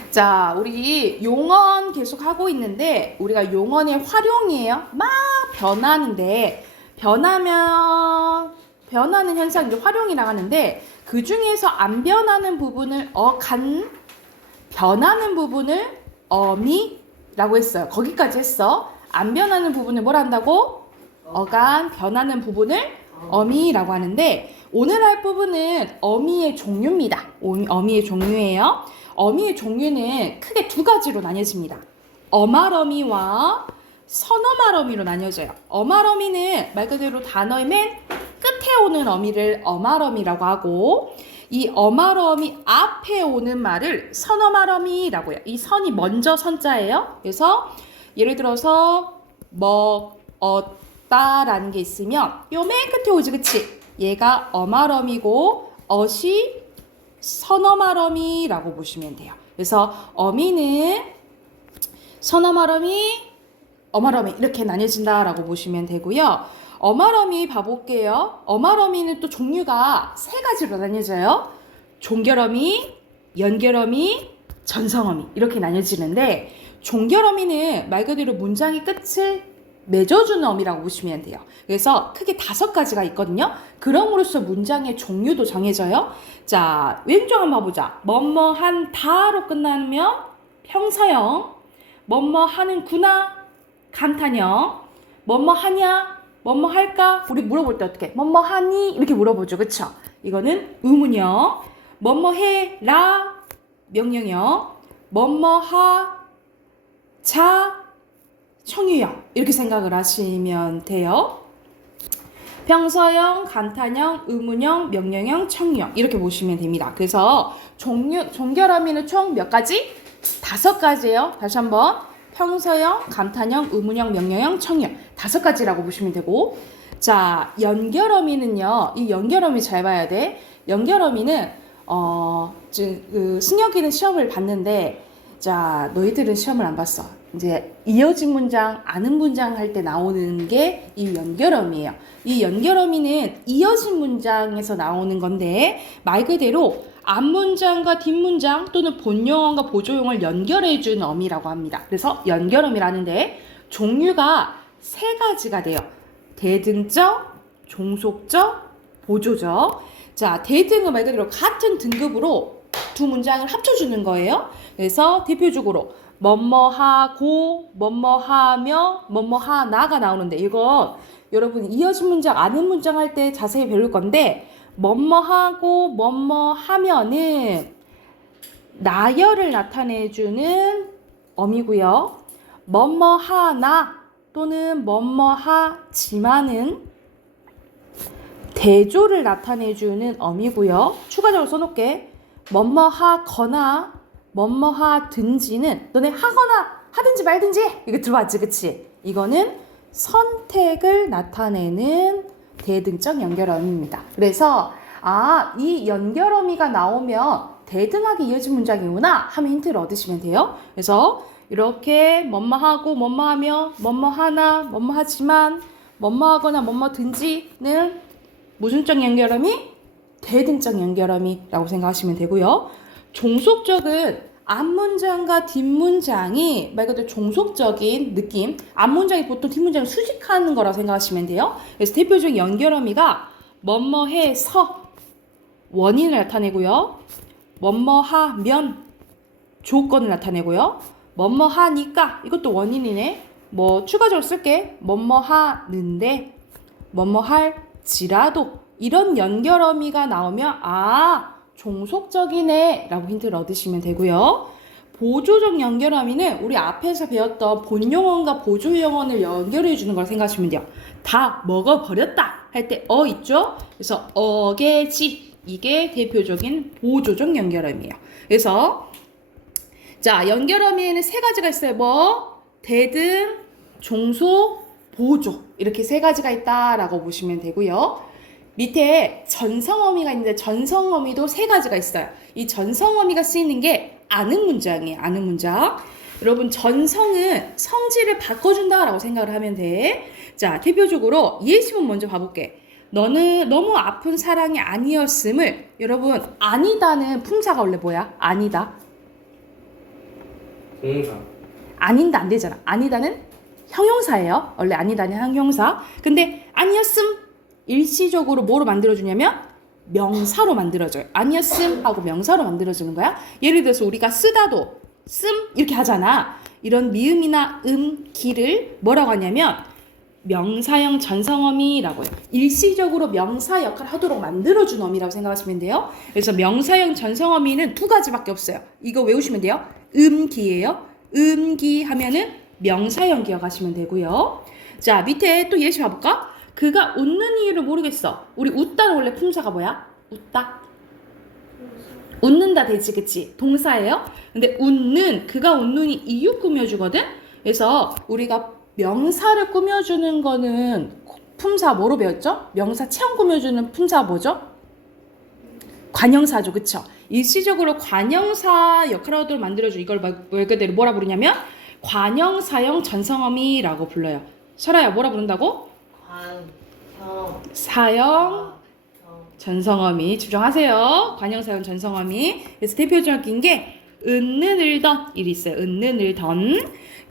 자, 우리 용언 계속 하고 있는데 우리가 용언의 활용이에요. 막 변하는데 변하는 현상 이제 활용이라고 하는데 그 중에서 안 변하는 부분을 변하는 부분을 어미라고 했어요. 거기까지 했어. 안 변하는 부분을 뭘 한다고? 변하는 부분을 어미라고 하는데 오늘 할 부분은 어미의 종류입니다. 어미의 종류예요. 어미의 종류는 크게 두 가지로 나뉘어집니다. 어말어미와 선어말어미로 나뉘어져요. 어말어미는 말 그대로 단어의 맨 끝에 오는 어미를 어말어미라고 하고 이 어말어미 앞에 오는 말을 선어말어미라고 해요. 이 선이 먼저 선자예요. 그래서 예를 들어서 먹었다라는 게 있으면 요 맨 끝에 오지. 그치? 얘가 어말어미고 어시 선어말어미라고 보시면 돼요. 그래서 어미는 선어말어미, 어말어미 이렇게 나뉘어진다라고 보시면 되고요. 어말어미 봐볼게요. 어말어미는 또 종류가 세 가지로 나뉘어져요. 종결어미, 연결어미, 전성어미 이렇게 나뉘어지는데 종결어미는 말 그대로 문장의 끝을 맺어주는 어미라고 보시면 돼요. 그래서 크게 5가지가 있거든요. 그럼으로써 문장의 종류도 정해져요. 자, 왼쪽 한번 봐보자. 뭐뭐한 다로 끝나면 평서형, 뭐뭐 하는구나, 감탄형, 뭐뭐 하냐, 뭐뭐 할까? 우리 물어볼 때 어떻게? 뭐뭐 하니? 이렇게 물어보죠. 그쵸? 이거는 의문형. 뭐뭐 해라, 명령형. 뭐뭐 하자, 청유형. 이렇게 생각을 하시면 돼요. 평서형, 감탄형, 의문형, 명령형, 청유형 이렇게 보시면 됩니다. 그래서 종결어미는 총 몇 가지? 5가지예요. 다시 한번 평서형, 감탄형, 의문형, 명령형, 청유형 5가지라고 보시면 되고, 자 연결어미는요. 이 연결어미 잘 봐야 돼. 연결어미는 승혁이는 시험을 봤는데, 자 너희들은 시험을 안 봤어. 이제 이어진 문장, 아는 문장 할 때 나오는 게 이 연결어미예요. 이 연결어미는 이어진 문장에서 나오는 건데, 말 그대로 앞문장과 뒷문장 또는 본용어과 보조용어를 연결해주는 어미라고 합니다. 그래서 연결어미라는데 종류가 3가지가 돼요. 대등적, 종속적, 보조적. 자, 대등은 말 그대로 같은 등급으로 두 문장을 합쳐주는 거예요. 그래서 대표적으로 뭐뭐하고, 뭐뭐하며, 뭐뭐하나가 나오는데, 이건 여러분 이어진 문장, 아는 문장 할 때 자세히 배울 건데, 뭐뭐하고, 뭐뭐하면은 나열을 나타내주는 어미고요. 뭐뭐하나 또는 뭐뭐하지만은 대조를 나타내주는 어미고요. 추가적으로 써놓을게. 뭐뭐하거나 뭐뭐하든지는 너네 하거나 하든지 말든지 이거 들어왔지, 그치? 이거는 선택을 나타내는 대등적 연결어미입니다. 그래서 이 연결어미가 나오면 대등하게 이어진 문장이구나 하면 힌트를 얻으시면 돼요. 그래서 이렇게 뭐뭐하고 뭐뭐하며 뭐뭐하나 뭐뭐하지만 뭐뭐하거나 뭐뭐든지는 무슨적 연결어미? 대등적 연결어미라고 생각하시면 되고요. 종속적은 앞문장과 뒷문장이 말 그대로 종속적인 느낌, 앞문장이 보통 뒷문장을 수식하는 거라고 생각하시면 돼요. 그래서 대표적인 연결어미가 뭐뭐해서 원인을 나타내고요. 뭐뭐하면 조건을 나타내고요. 뭐뭐하니까 이것도 원인이네. 뭐 추가적으로 쓸게. 뭐뭐하는데, 뭐뭐할지라도 이런 연결어미가 나오면 종속적이네 라고 힌트를 얻으시면 되고요. 보조적 연결어미는 우리 앞에서 배웠던 본용어과 보조용어를 연결해 주는 걸 생각하시면 돼요. 다 먹어버렸다 할 때 있죠? 그래서 어게지, 이게 대표적인 보조적 연결어미예요. 그래서 자, 연결어미에는 3가지가 있어요. 뭐? 대등, 종속, 보조 이렇게 3가지가 있다라고 보시면 되고요. 밑에 전성어미가 있는데 전성어미도 3가지가 있어요. 이 전성어미가 쓰이는 게 아는 문장이에요. 아는 문장. 여러분 전성은 성질을 바꿔준다라고 생각을 하면 돼. 자, 대표적으로 예시문 먼저 봐볼게. 너는 너무 아픈 사랑이 아니었음을, 여러분 아니다는 품사가 원래 뭐야? 아니다. 동사. 아닌다 안 되잖아. 아니다는 형용사예요. 원래 아니다는 형용사. 근데 아니었음 일시적으로 뭐로 만들어주냐면 명사로 만들어져요. 아니었음 하고 명사로 만들어주는 거야. 예를 들어서 우리가 쓰다도 씀 이렇게 하잖아. 이런 미음이나 기를 뭐라고 하냐면 명사형 전성어미라고 해요. 일시적으로 명사 역할을 하도록 만들어준 어미라고 생각하시면 돼요. 그래서 명사형 전성어미는 2가지밖에 없어요. 이거 외우시면 돼요. 음기예요. 음기 하면은 명사형 기억하시면 되고요. 자, 밑에 또 예시 봐볼까? 그가 웃는 이유를 모르겠어. 우리 웃다는 원래 품사가 뭐야? 웃다. 웃는다 되지, 그치? 동사예요. 근데 그가 웃는 이유 꾸며주거든. 그래서 우리가 명사를 꾸며주는 거는 품사 뭐로 배웠죠? 명사 체험 꾸며주는 품사 뭐죠? 관형사죠, 그쵸? 일시적으로 관형사 역할을 만들어줘. 이걸 말 그대로 뭐라 부르냐면 관형사형 전성어미라고 불러요. 설아야, 뭐라 부른다고? 사형 전성어미. 집중하세요. 관형사형 전성어미. 그래서 대표적인 게 은는 을던 일이 있어요. 은는 을던.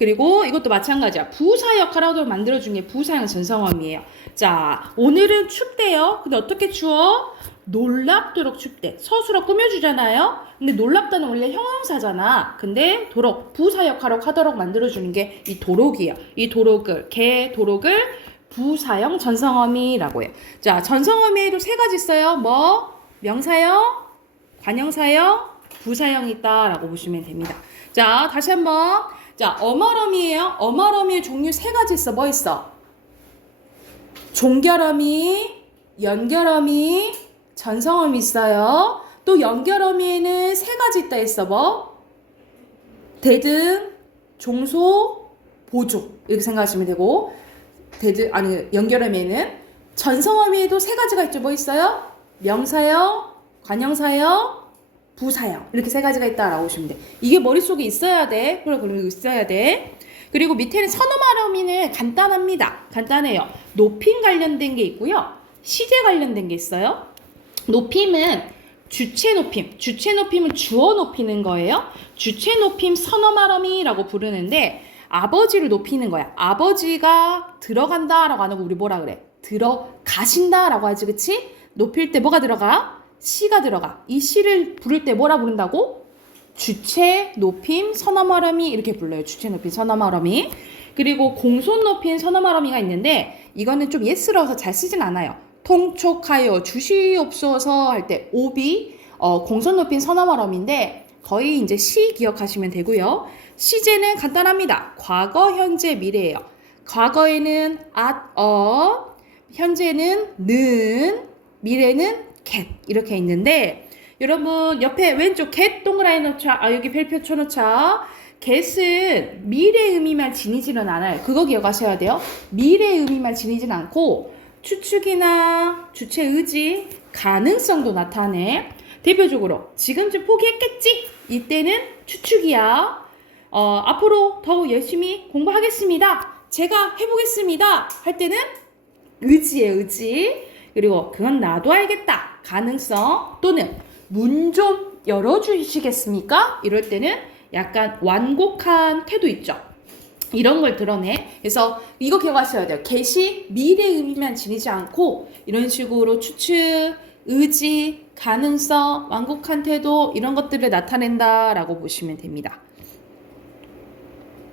그리고 이것도 마찬가지야. 부사 역할을 만들어준 게 부사형 전성어미예요. 자, 오늘은 춥대요. 근데 어떻게 추워? 놀랍도록 춥대. 서술어 꾸며주잖아요. 근데 놀랍다는 원래 형용사잖아. 근데 도록, 부사 역할을 하도록 만들어주는 게 이 도록이에요. 이 도록을, 개 도록을 부사형 전성어미라고 해요. 자, 전성어미에도 세 가지 있어요. 뭐? 명사형, 관형사형, 부사형이 있다라고 보시면 됩니다. 자, 다시 한번. 자, 어말어미예요. 어말어미의 종류 세 가지 있어. 뭐 있어? 종결어미, 연결어미, 전성어미 있어요. 또 연결어미에는 세 가지 있다 했어. 뭐? 대등, 종소, 보조. 이렇게 생각하시면 되고, 연결어미에는 전성어미에도 세 가지가 있죠. 뭐 있어요? 명사형, 관형사형, 부사형. 이렇게 세 가지가 있다라고 보시면 돼. 이게 머릿속에 있어야 돼. 그리고 있어야 돼. 그리고 밑에는 선어말어미는 간단합니다. 간단해요. 높임 관련된 게 있고요. 시제 관련된 게 있어요. 높임은 주체 높임. 주체 높임은 주어 높이는 거예요. 주체 높임 선어말어미라고 부르는데 아버지를 높이는 거야. 아버지가 들어간다라고 안 하고 우리 뭐라 그래? 들어가신다라고 하지, 그치? 높일 때 뭐가 들어가? 시가 들어가. 이 시를 부를 때 뭐라 부른다고? 주체 높임 선어말어미 이렇게 불러요. 주체 높임 선어말어미. 그리고 공손 높임 선어말어미가 있는데 이거는 좀 예스러워서 잘 쓰진 않아요. 통촉하여 주시옵소서 할 때 오비 공손 높임 선어말어미인데 거의 이제 시 기억하시면 되고요. 시제는 간단합니다. 과거, 현재, 미래예요. 과거에는 현재는 는, 미래는 get 이렇게 있는데 여러분 옆에 왼쪽 get 동그라미 놓자. 여기 별표 쳐놓자. get은 미래 의미만 지니지는 않아요. 그거 기억하셔야 돼요. 미래 의미만 지니지는 않고 추측이나 주체 의지, 가능성도 나타내. 대표적으로 지금쯤 포기했겠지? 이때는 추측이야. 앞으로 더욱 열심히 공부하겠습니다. 제가 해보겠습니다. 할 때는 의지예요, 의지. 그리고 그건 나도 알겠다. 가능성 또는 문 좀 열어주시겠습니까? 이럴 때는 약간 완곡한 태도 있죠. 이런 걸 드러내. 그래서 이거 기억하셔야 돼요. get이 미래 의미만 지니지 않고 이런 식으로 추측, 의지, 가능성, 완곡한 태도 이런 것들을 나타낸다라고 보시면 됩니다.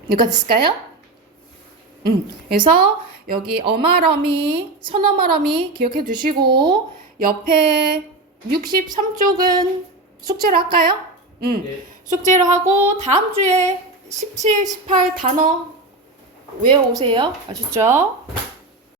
여기까지 있을까요? 그래서 여기 어말어미, 선어말어미 기억해 두시고 옆에 63쪽은 숙제를 할까요? 네. 숙제를 하고 다음 주에 17, 18 단어 외워오세요. 아셨죠?